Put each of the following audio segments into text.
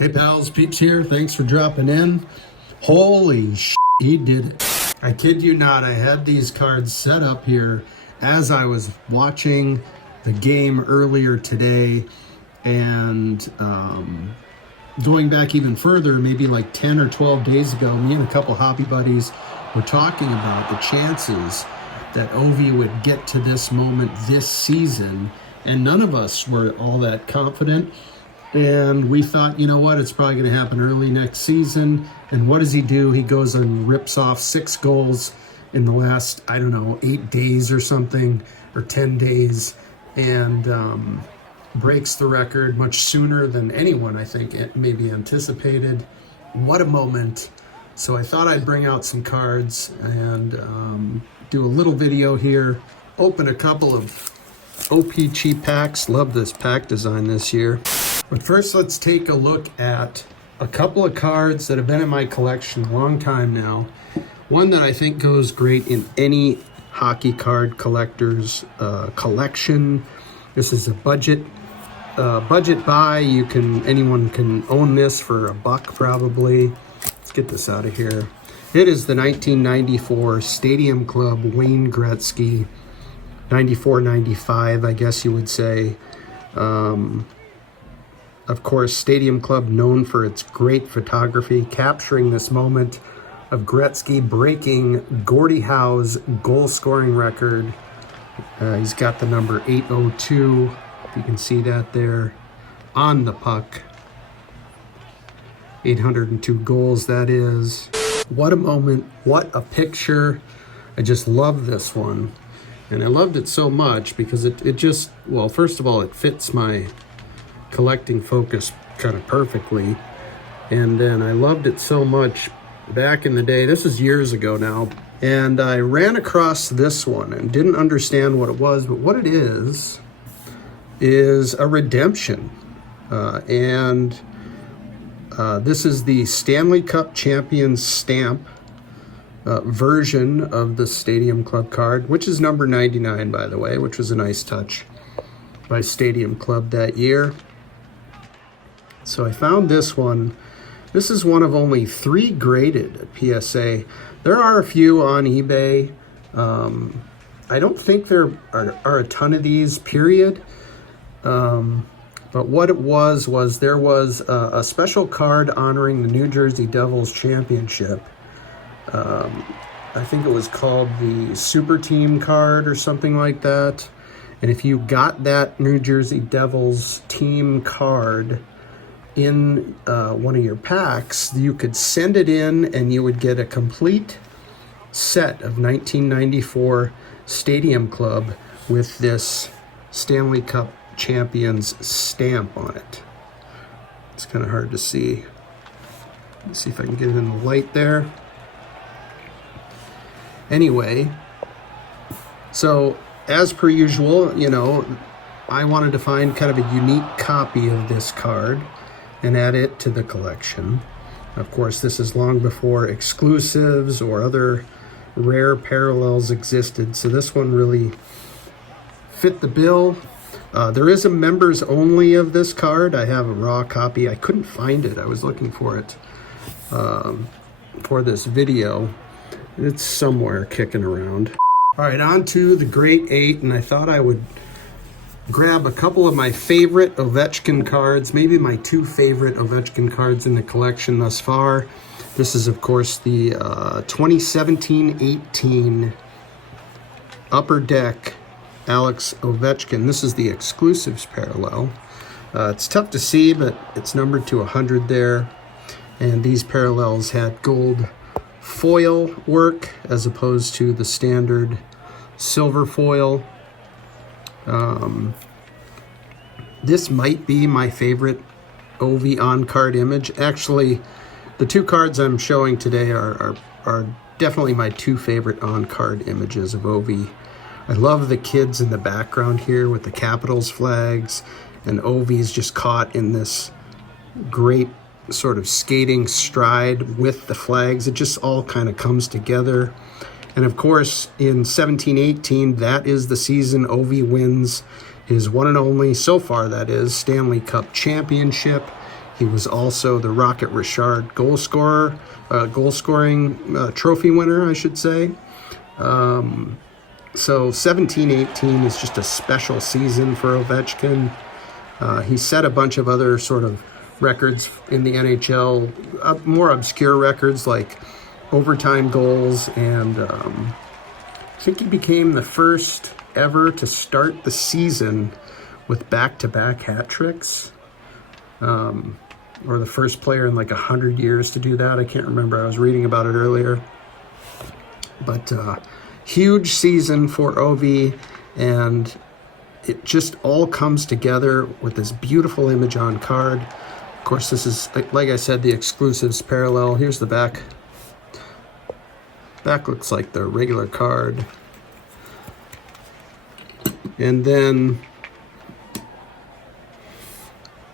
Hey pals, Peeps here. Thanks for dropping in. Holy sh**, he did it. I kid you not, I had these cards set up here as I was watching the game earlier today, and going back even further, maybe like 10 or 12 days ago, me and a couple hobby buddies were talking about the chances that Ovi would get to this moment this season, and none of us were all that confident. And we thought, you know what, it's probably going to happen early next season. And what does he do? He goes and rips off 6 goals in the last, 8 days or something, or 10 days, and breaks the record much sooner than anyone, I think, maybe anticipated. What a moment. So I thought I'd bring out some cards and do a little video here, open a couple of OP cheap packs. Love this pack design this year. But first, let's take a look at a couple of cards that have been in my collection a long time now. One that I think goes great in any hockey card collector's collection. This is a budget buy. Anyone can own this for $1 probably. Let's get this out of here. It is the 1994 Stadium Club Wayne Gretzky, 94-95, I guess you would say. Of course, Stadium Club known for its great photography, capturing this moment of Gretzky breaking Gordie Howe's goal-scoring record. He's got the number 802, if you can see that there, on the puck. 802 goals, that is. What a moment, what a picture. I just love this one. And I loved it so much because it just, well, first of all, it fits my collecting focus kind of perfectly, and then I loved it so much back in the day. This is years ago now, and I ran across this one and didn't understand what it was, but what it is a redemption, and this is the Stanley Cup Champions stamp version of the Stadium Club card, which is number 99, by the way, which was a nice touch by Stadium Club that year. So I found this one. This is one of only 3 graded at PSA. There are a few on eBay. I don't think there are a ton of these, period. But what it was there was a special card honoring the New Jersey Devils championship. I think it was called the Super Team card or something like that. And if you got that New Jersey Devils team card in one of your packs, you could send it in and you would get a complete set of 1994 Stadium Club with this Stanley Cup Champions stamp on it. It's kind of hard to see. Let's see if I can get it in the light there. Anyway, so as per usual, I wanted to find kind of a unique copy of this card and add it to the collection. Of course, this is long before exclusives or other rare parallels existed, so this one really fit the bill. There is a members only of this card. I have a raw copy. I couldn't find it. I was looking for it for this video. It's somewhere kicking around. All right, on to the GR8, and I thought I would grab a couple of my favorite Ovechkin cards, maybe my 2 favorite Ovechkin cards in the collection thus far. This is, of course, the 2017-18 Upper Deck Alex Ovechkin. This is the exclusives parallel. It's tough to see, but it's numbered to 100 there. And these parallels had gold foil work as opposed to the standard silver foil. This might be my favorite Ovi on-card image. Actually, the 2 cards I'm showing today are definitely my 2 favorite on-card images of Ovi. I love the kids in the background here with the Capitals flags, and Ovi's just caught in this great sort of skating stride with the flags. It just all kind of comes together. And of course, in 17-18, that is the season Ovi wins his one and only, so far that is, Stanley Cup championship. He was also the Rocket Richard goal scoring trophy winner, I should say. So 17-18 is just a special season for Ovechkin. He set a bunch of other sort of records in the NHL, more obscure records like overtime goals, and I think he became the first ever to start the season with back-to-back hat tricks, or the first player in like 100 years to do that. I can't remember. I was reading about it earlier. But huge season for Ovi, and it just all comes together with this beautiful image on card. Of course, this is, like I said, the exclusives parallel. Here's the back. Back looks like the regular card. And then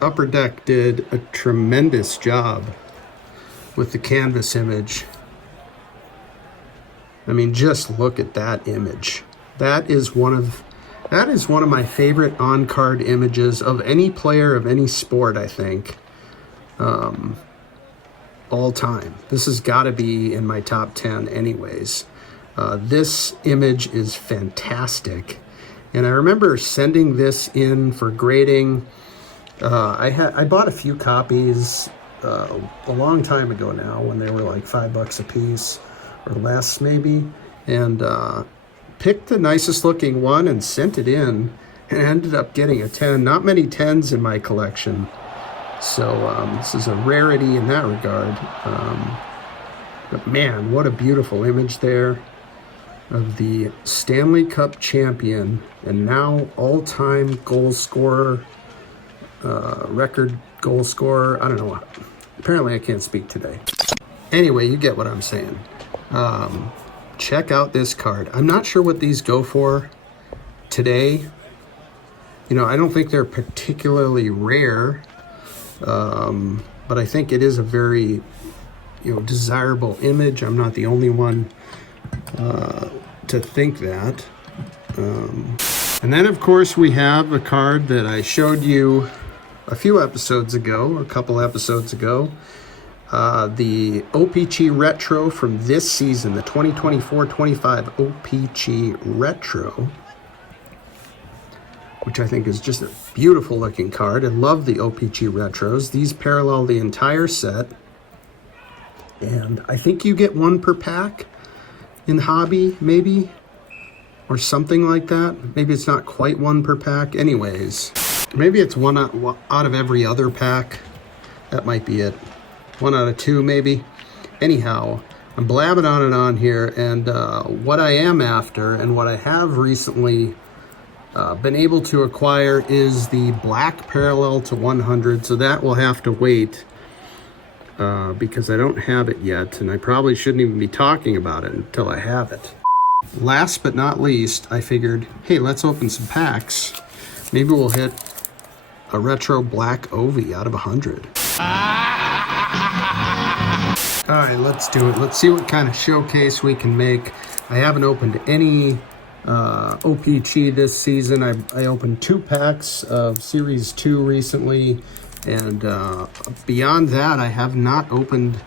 Upper Deck did a tremendous job with the canvas image. I mean, just look at that image. That is one of my favorite on-card images of any player of any sport, I think, all time. This has got to be in my top 10 anyways. This image is fantastic. And I remember sending this in for grading. I bought a few copies a long time ago now, when they were like $5 a piece or less maybe, and picked the nicest looking one and sent it in, and ended up getting a 10. Not many 10s in my collection, so this is a rarity in that regard. But man, what a beautiful image there of the Stanley Cup champion and now all-time goal scorer, record goal scorer. I don't know. Apparently I can't speak today. Anyway, you get what I'm saying. Check out this card. I'm not sure what these go for today. You know, I don't think they're particularly rare, but I think it is a very, desirable image. I'm not the only one to think that. And then, of course, we have a card that I showed you a couple episodes ago. The OPG Retro from this season, the 2024-25 OPG Retro, which I think is just a beautiful looking card. I love the OPG Retros. These parallel the entire set, and I think you get one per pack in Hobby, maybe, or something like that. Maybe it's not quite one per pack. Anyways, maybe it's one out of every other pack. That might be it. 1 out of 2 maybe. Anyhow, I'm blabbing on and on here, and what I am after, and what I have recently been able to acquire, is the black parallel to 100, so that will have to wait because I don't have it yet, and I probably shouldn't even be talking about it until I have it. Last but not least, I figured, hey, let's open some packs. Maybe we'll hit a retro black Ovi out of 100. All right, let's do it. Let's see what kind of showcase we can make. I haven't opened any OPG this season. I opened 2 packs of Series 2 recently, and beyond that, I have not opened,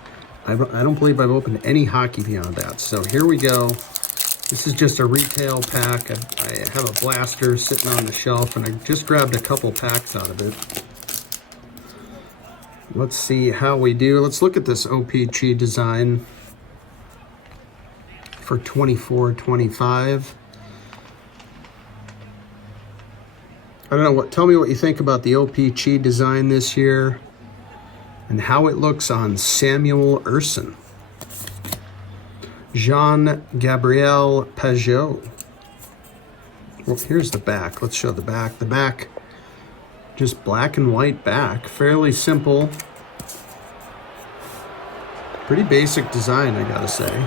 I don't believe I've opened any hockey beyond that. So here we go. This is just a retail pack. I have a blaster sitting on the shelf, and I just grabbed a couple packs out of it. Let's see how we do. Let's look at this OPG design for 24-25. I don't know, tell me what you think about the OPG design this year and how it looks on Samuel Ersson. Jean-Gabriel Pageau. Well, here's the back. Let's show the back. The back, just black and white back. Fairly simple. Pretty basic design, I gotta say.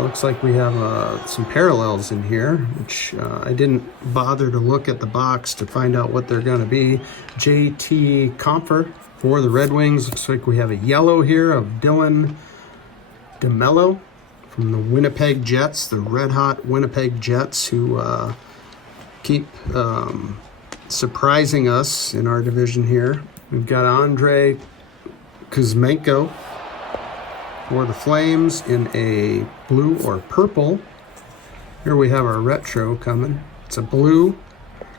Looks like we have some parallels in here, which I didn't bother to look at the box to find out what they're gonna be. JT Compher for the Red Wings. Looks like we have a yellow here of Dylan DeMello from the Winnipeg Jets, the red-hot Winnipeg Jets, who keep surprising us in our division here. We've got Andrei Kuzmenko for the Flames in a blue or purple. Here we have our retro coming. It's a blue.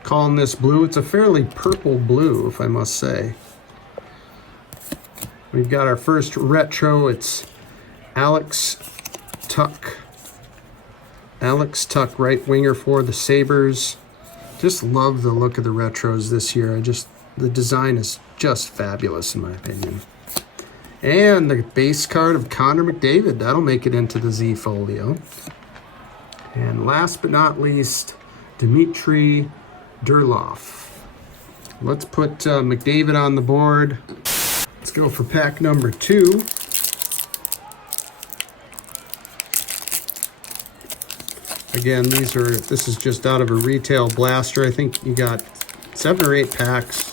Calling this blue. It's a fairly purple blue, if I must say. We've got our first retro. It's Alex Tuch. Alex Tuch, right winger for the Sabres. Just love the look of the retros this year. The design is just fabulous in my opinion. And the base card of Connor McDavid. That'll make it into the Z folio. And last but not least, Dmitry Durlov. Let's put McDavid on the board. Let's go for pack number 2. Again, this is just out of a retail blaster. I think you got 7 or 8 packs.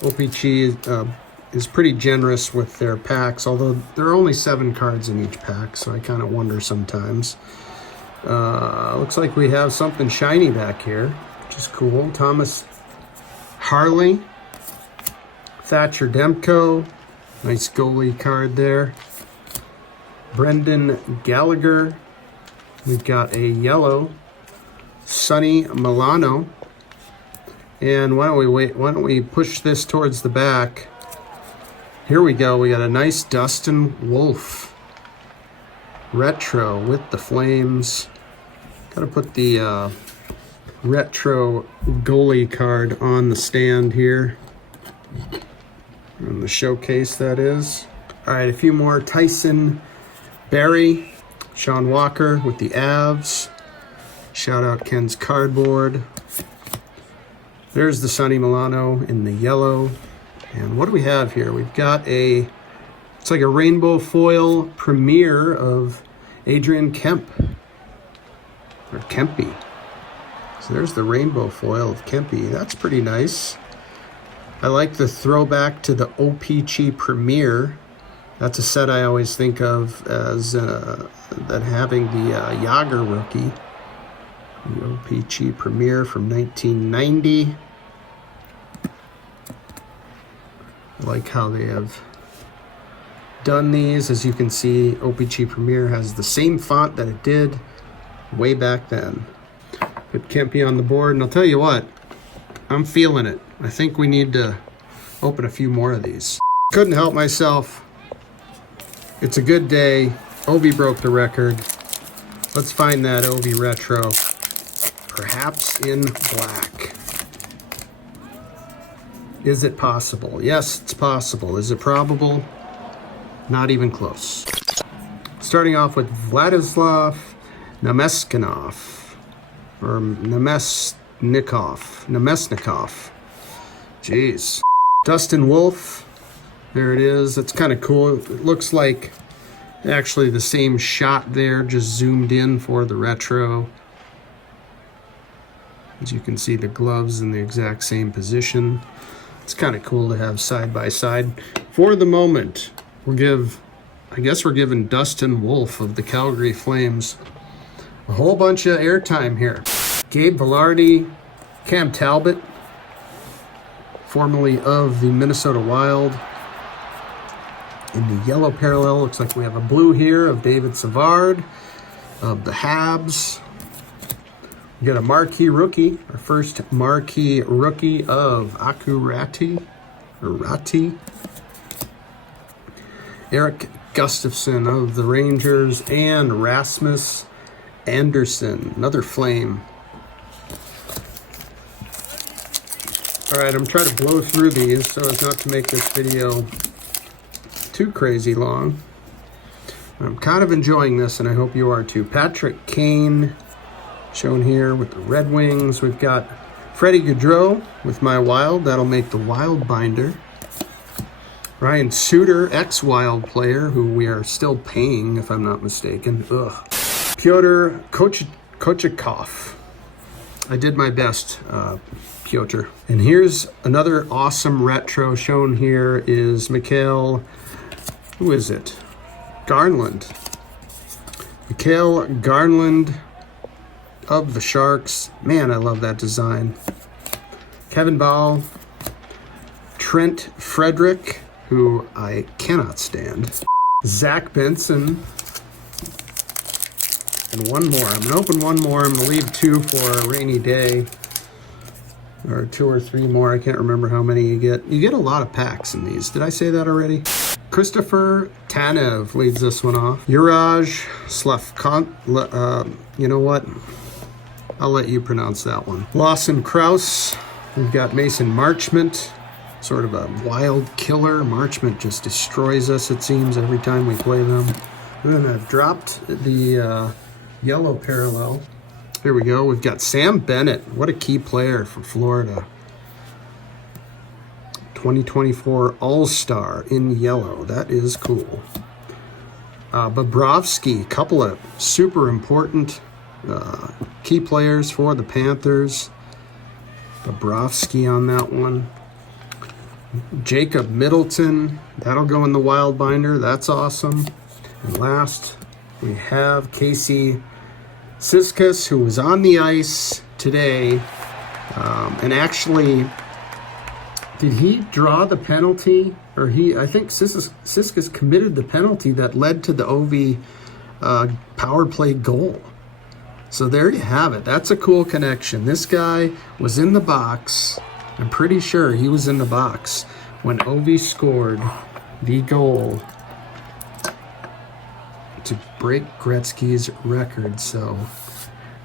OPG is pretty generous with their packs, although there are only 7 cards in each pack, so I kind of wonder sometimes. Looks like we have something shiny back here, which is cool. Thomas Harley, Thatcher Demko, nice goalie card there. Brendan Gallagher. We've got a yellow Sonny Milano. And why don't we push this towards the back. Here we go. We got a nice Dustin Wolf retro with the Flames. Got to put the retro goalie card on the stand here. On the showcase, that is. All right, a few more. Tyson Barrie, Sean Walker with the Avs. Shout out Ken's Cardboard. There's the Sonny Milano in the yellow. And what do we have here? We've got it's like a rainbow foil premiere of Adrian Kemp. Or Kempe. So there's the rainbow foil of Kempe. That's pretty nice. I like the throwback to the OPG premiere. That's a set I always think of as that having the Yager rookie. The OPG premiere from 1990. I like how they have done these. As you can see, OPG premiere has the same font that it did way back then. Put Kempe on the board, and I'll tell you what, I'm feeling it. I think we need to open a few more of these. Couldn't help myself. It's a good day. Ovi broke the record. Let's find that Ovi retro. Perhaps in black. Is it possible? Yes, it's possible. Is it probable? Not even close. Starting off with Vladislav Namestnikov. Or Namestnikov. Jeez. Dustin Wolf. There it is. It's kind of cool. It looks like actually the same shot there, just zoomed in for the retro. As you can see, the gloves in the exact same position. It's kind of cool to have side by side. For the moment, I guess we're giving Dustin Wolf of the Calgary Flames a whole bunch of airtime here. Gabe Vilardi, Cam Talbot, formerly of the Minnesota Wild. In the yellow parallel, looks like we have a blue here of David Savard of the Habs. We got a marquee rookie, our first marquee rookie of Ratti. Eric Gustafson of the Rangers, and Rasmus Anderson, another Flame. All right, I'm trying to blow through these so as not to make this video too crazy long. I'm kind of enjoying this, and I hope you are too. Patrick Kane, shown here with the Red Wings. We've got Freddie Gaudreau with my Wild. That'll make the Wild binder. Ryan Suter, ex-Wild player, who we are still paying, if I'm not mistaken. Ugh. Pyotr Kochakov. I did my best, Pyotr. And here's another awesome retro. Shown here is Mikhail, who is it? Garland. Mikhail Garland of the Sharks. Man, I love that design. Kevin Ball, Trent Frederick, who I cannot stand. Zach Benson. And one more. I'm going to open one more. I'm going to leave 2 for a rainy day. Or 2 or 3 more. I can't remember how many you get. You get a lot of packs in these. Did I say that already? Christopher Tanev leads this one off. Juraj Slavkon. You know what? I'll let you pronounce that one. Lawson Krause. We've got Mason Marchment. Sort of a wild killer. Marchment just destroys us, it seems, every time we play them. And then I've dropped the yellow parallel. Here we go. We've got Sam Bennett. What a key player for Florida. 2024 All-Star in yellow. That is cool. Bobrovsky. Couple of super important key players for the Panthers. Bobrovsky on that one. Jacob Middleton. That'll go in the wild binder. That's awesome. And last, we have Casey Siskus, who was on the ice today. And actually, did he draw the penalty? Or I think Siskus committed the penalty that led to the Ovi power play goal. So there you have it. That's a cool connection. This guy was in the box. I'm pretty sure he was in the box when Ovi scored the goal to break Gretzky's record. So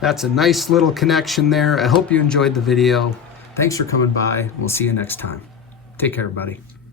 that's a nice little connection there. I hope you enjoyed the video. Thanks for coming by. We'll see you next time. Take care, everybody.